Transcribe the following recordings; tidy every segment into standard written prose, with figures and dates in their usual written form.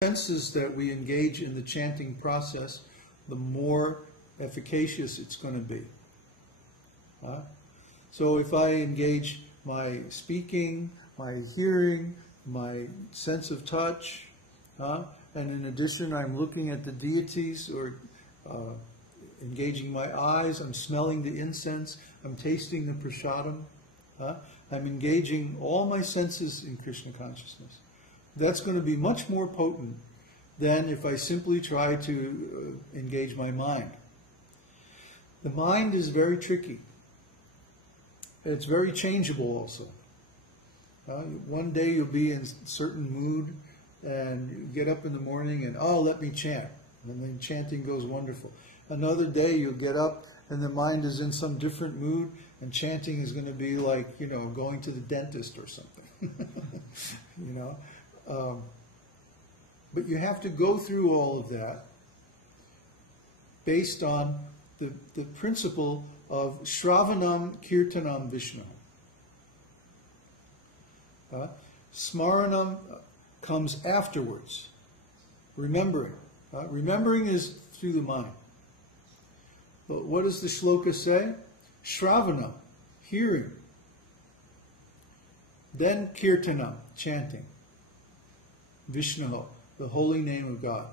senses that we engage in the chanting process, the more efficacious it's going to be. So if I engage my speaking, my hearing, my sense of touch, and in addition I'm looking at the deities or engaging my eyes, I'm smelling the incense, I'm tasting the prasadam, I'm engaging all my senses in Krishna consciousness. That's going to be much more potent than if I simply try to engage my mind. The mind is very tricky. It's very changeable also. One day you'll be in a certain mood and you get up in the morning and, oh, let me chant. And then chanting goes wonderful. Another day you'll get up and the mind is in some different mood and chanting is going to be like, you know, going to the dentist or something. You know? But you have to go through all of that based on the principle of Shravanam Kirtanam Vishnu. Smaranam comes afterwards. Remembering. Remembering is through the mind. But what does the shloka say? Shravanam, hearing. Then Kirtanam, chanting. Vishnu, the holy name of God.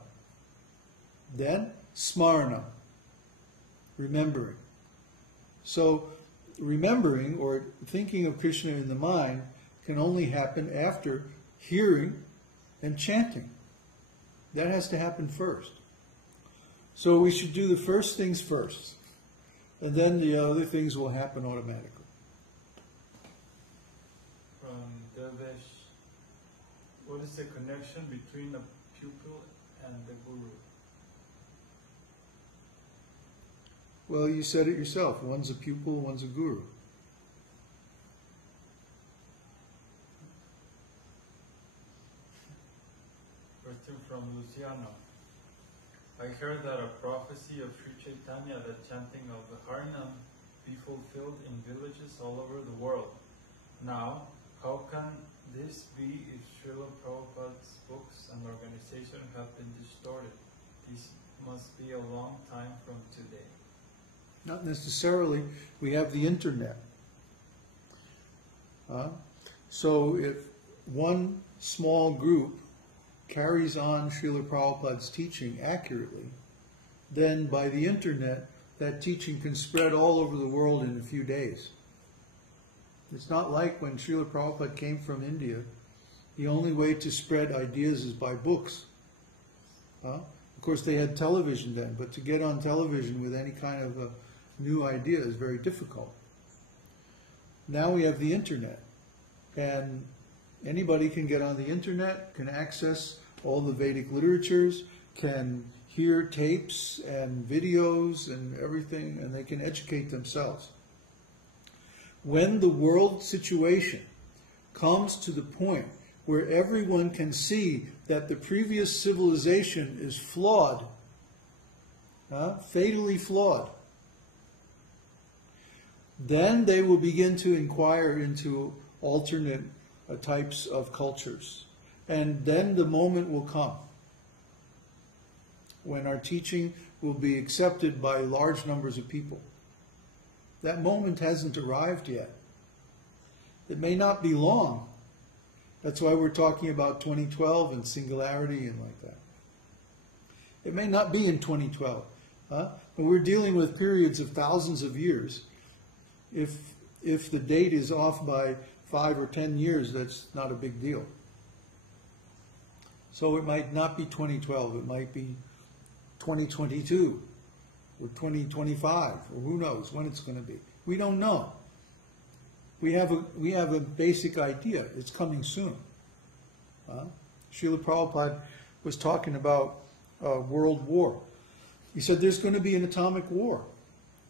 Then Smaranam, remembering. So remembering or thinking of Krishna in the mind can only happen after hearing and chanting. That has to happen first. So we should do the first things first, and then the other things will happen automatically. From Devesh, what is the connection between the pupil and the guru? Well, you said it yourself. One's a pupil, one's a guru. Question from Luciano. I heard that a prophecy of Sri Chaitanya that chanting of the Harinam be fulfilled in villages all over the world. Now, how can this be if Srila Prabhupada's books and organization have been distorted? This must be a long time from today. Not necessarily. We have the internet. So if one small group carries on Srila Prabhupada's teaching accurately, then by the internet, that teaching can spread all over the world in a few days. It's not like when Srila Prabhupada came from India, the only way to spread ideas is by books. Of course, they had television then, but to get on television with any kind of a new idea is very difficult. Now we have the internet, and anybody can get on the internet, can access all the Vedic literatures, can hear tapes and videos and everything, and they can educate themselves. When the world situation comes to the point where everyone can see that the previous civilization is flawed, fatally flawed, then they will begin to inquire into alternate types of cultures. And then the moment will come when our teaching will be accepted by large numbers of people. That moment hasn't arrived yet. It may not be long. That's why we're talking about 2012 and singularity and like that. It may not be in 2012, but we're dealing with periods of thousands of years. If the date is off by 5 or 10 years, that's not a big deal. So it might not be 2012, it might be 2022 or 2025, or who knows when it's going to be. We don't know. We have a basic idea. It's coming soon. Srila Prabhupada was talking about world war. He said there's going to be an atomic war.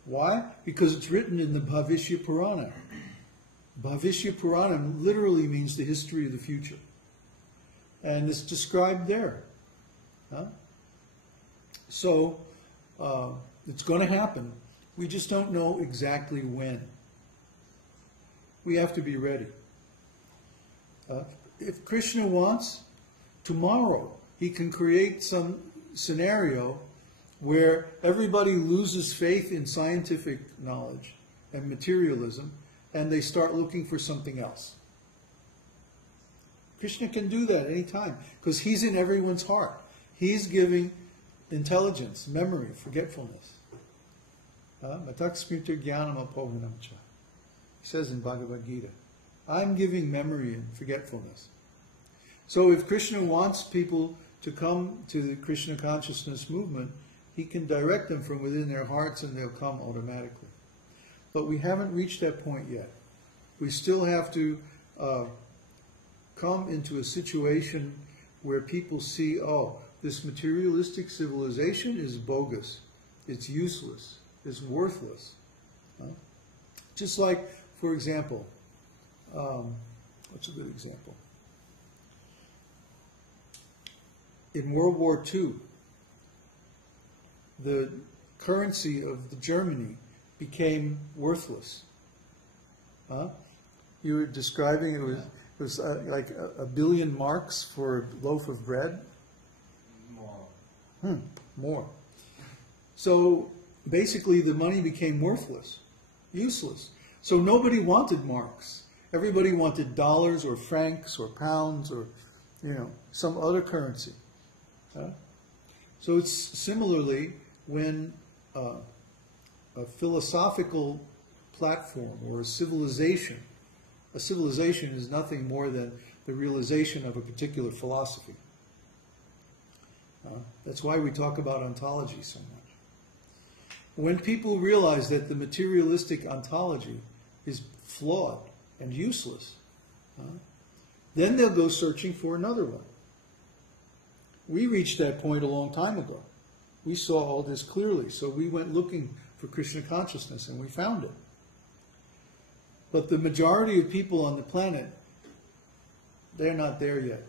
Why? Because it's written in the Bhavishya Purana. Bhavishya Purana literally means the history of the future. And it's described there. So, it's going to happen. We just don't know exactly when. We have to be ready. If Krishna wants, tomorrow he can create some scenario where everybody loses faith in scientific knowledge and materialism, and they start looking for something else. Krishna can do that anytime, because he's in everyone's heart. He's giving intelligence, memory, forgetfulness. Matak-smriti jnanam apohanam cha. He says in Bhagavad Gita, I'm giving memory and forgetfulness. So if Krishna wants people to come to the Krishna consciousness movement, he can direct them from within their hearts and they'll come automatically. But we haven't reached that point yet. We still have to come into a situation where people see, oh, this materialistic civilization is bogus, it's useless, it's worthless. Just like, for example, what's a good example? In World War II, the currency of the Germany became worthless. You were describing it was like a billion marks for a loaf of bread? More. More. So basically the money became worthless, useless. So nobody wanted marks. Everybody wanted dollars or francs or pounds or, some other currency. So it's similarly when a philosophical platform or a civilization is nothing more than the realization of a particular philosophy. That's why we talk about ontology so much. When people realize that the materialistic ontology is flawed and useless, then they'll go searching for another one. We reached that point a long time ago. We saw all this clearly, so we went looking for Krishna consciousness and we found it. But the majority of people on the planet, they're not there yet.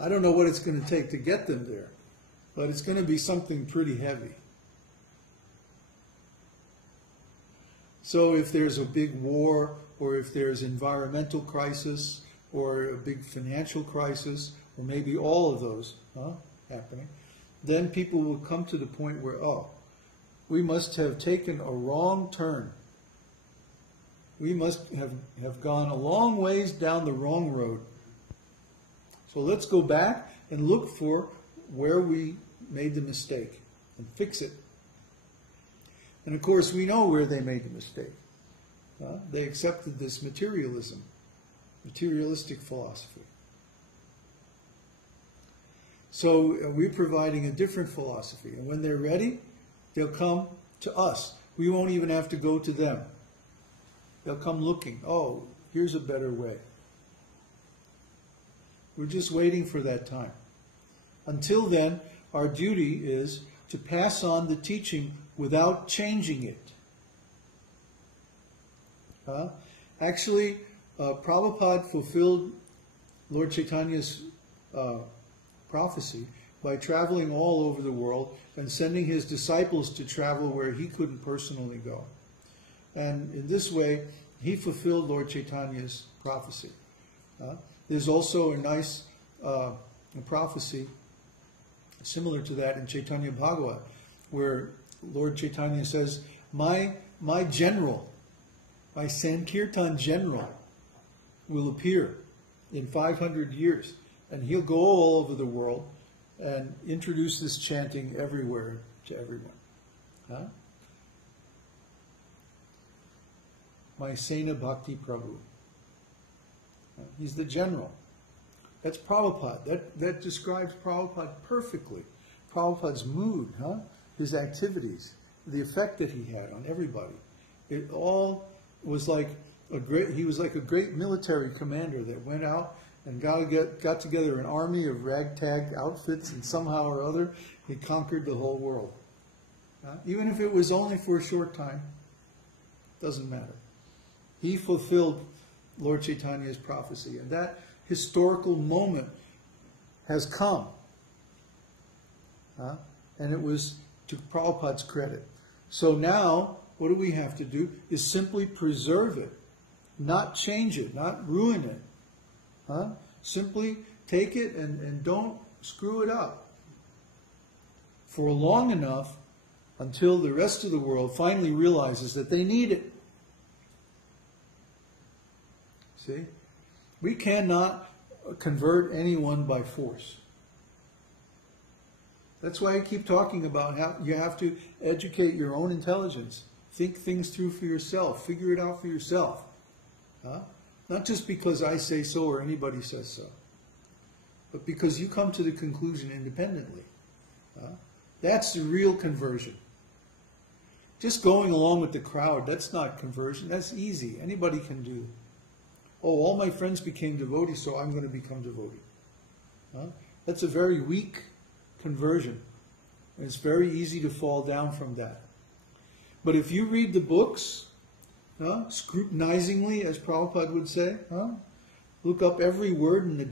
I don't know what it's going to take to get them there, but it's going to be something pretty heavy. So if there's a big war, or if there's environmental crisis, or a big financial crisis, or maybe all of those happening, then people will come to the point where, oh, we must have taken a wrong turn. We must have gone a long ways down the wrong road. So let's go back and look for where we made the mistake and fix it. And of course, we know where they made the mistake. They accepted this materialism, materialistic philosophy. So we're providing a different philosophy. And when they're ready, they'll come to us. We won't even have to go to them. They'll come looking. Oh, here's a better way. We're just waiting for that time. Until then, our duty is to pass on the teaching without changing it. Actually, Prabhupada fulfilled Lord Chaitanya's prophecy by traveling all over the world and sending his disciples to travel where he couldn't personally go. And in this way, he fulfilled Lord Chaitanya's prophecy. There's also a nice prophecy similar to that in Chaitanya Bhagavat, where Lord Chaitanya says, my general, my Sankirtan general will appear in 500 years, and he'll go all over the world and introduce this chanting everywhere to everyone. My Sena Bhakti Prabhu. He's the general. That's Prabhupada. That describes Prabhupada perfectly. Prabhupada's mood, his activities, the effect that he had on everybody. It all was like he was like a great military commander that went out and got together an army of ragtag outfits, and somehow or other he conquered the whole world. Even if it was only for a short time, doesn't matter. He fulfilled Lord Chaitanya's prophecy, and that historical moment has come. And it was to Prabhupada's credit. So now, what do we have to do is simply preserve it, not change it, not ruin it. Simply take it and don't screw it up for long enough until the rest of the world finally realizes that they need it. See? We cannot convert anyone by force. That's why I keep talking about how you have to educate your own intelligence. Think things through for yourself. Figure it out for yourself. Huh? Not just because I say so or anybody says so, but because you come to the conclusion independently. Huh? That's the real conversion. Just going along with the crowd, that's not conversion. That's easy. Anybody can do. Oh, all my friends became devotees, so I'm going to become devotee. Huh? That's a very weak conversion. It's very easy to fall down from that. But if you read the books, scrutinizingly, as Prabhupada would say, look up every word in the